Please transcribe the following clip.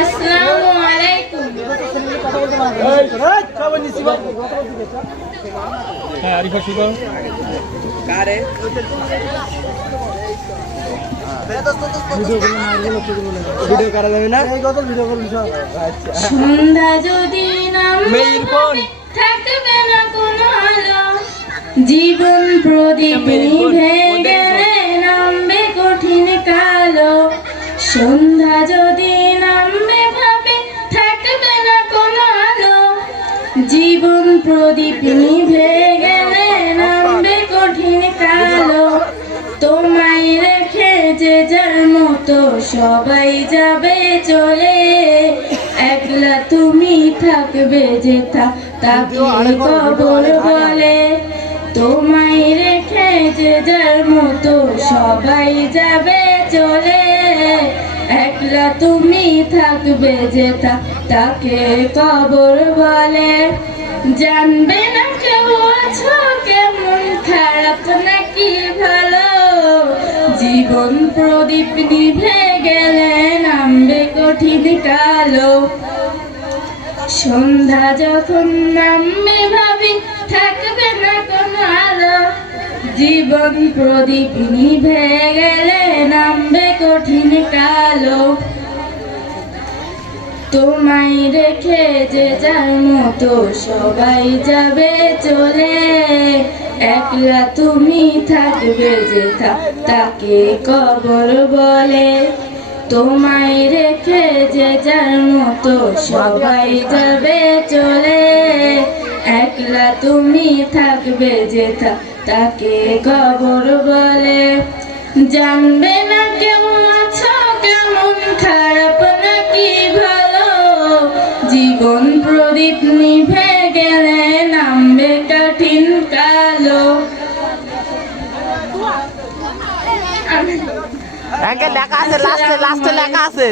আসসালামু আলাইকুম। হ্যাঁ আরিফা শুরু কারে ভিডিও করা যাবে না? সন্ধ্যা যদি নামে থাকবে না কোনো আলো, জীবন প্রদীপ নিভে গেলে নামবে কঠিন কালো। সন্ধ্যা যদি নামবে ভাবে থাকবে না কোনো আলো, জীবন প্রদীপ নিভে গেলে নামবে কঠিন কালো। তোমায় রেখে যে যার মতো সবাই যাবে চলে, একলা তুমি থাকবে যেথা তাকে কবর বলে। তোমায় রেখে যে যার মতো সবাই যাবে চলে, একলা তুমি থাকবে যেথা তাকে কবর বলে। জানবে না কেউ আছো কেমন খারাপ নাকি ভালো, জীবন প্রদীপ নিভে গেলে নামবে কঠিন কালো। সন্ধ্যা যখন নামবে ভাবি থাকবে না কোনো আলো, জীবন প্রদীপ নিভে গেলে নামবে কঠিন কালো। তোমায় রেখে যে যার মতো সবাই যাবে চলে, একলা তুমি থাকবে যেথা তাকে কবর বলে। তোমায় রেখে যে যার মতো সবাই যাবে চলে, একলা তুমি থাকবে যেথা তাকে কবর বলে। জানবে না কেউ আছো কেমন খারাপ নাকি ভালো, জীবন প্রদীপ নিভে গেলে নামবে কঠিন কালো। লেখা আছে লাস্টে লেখা আছে।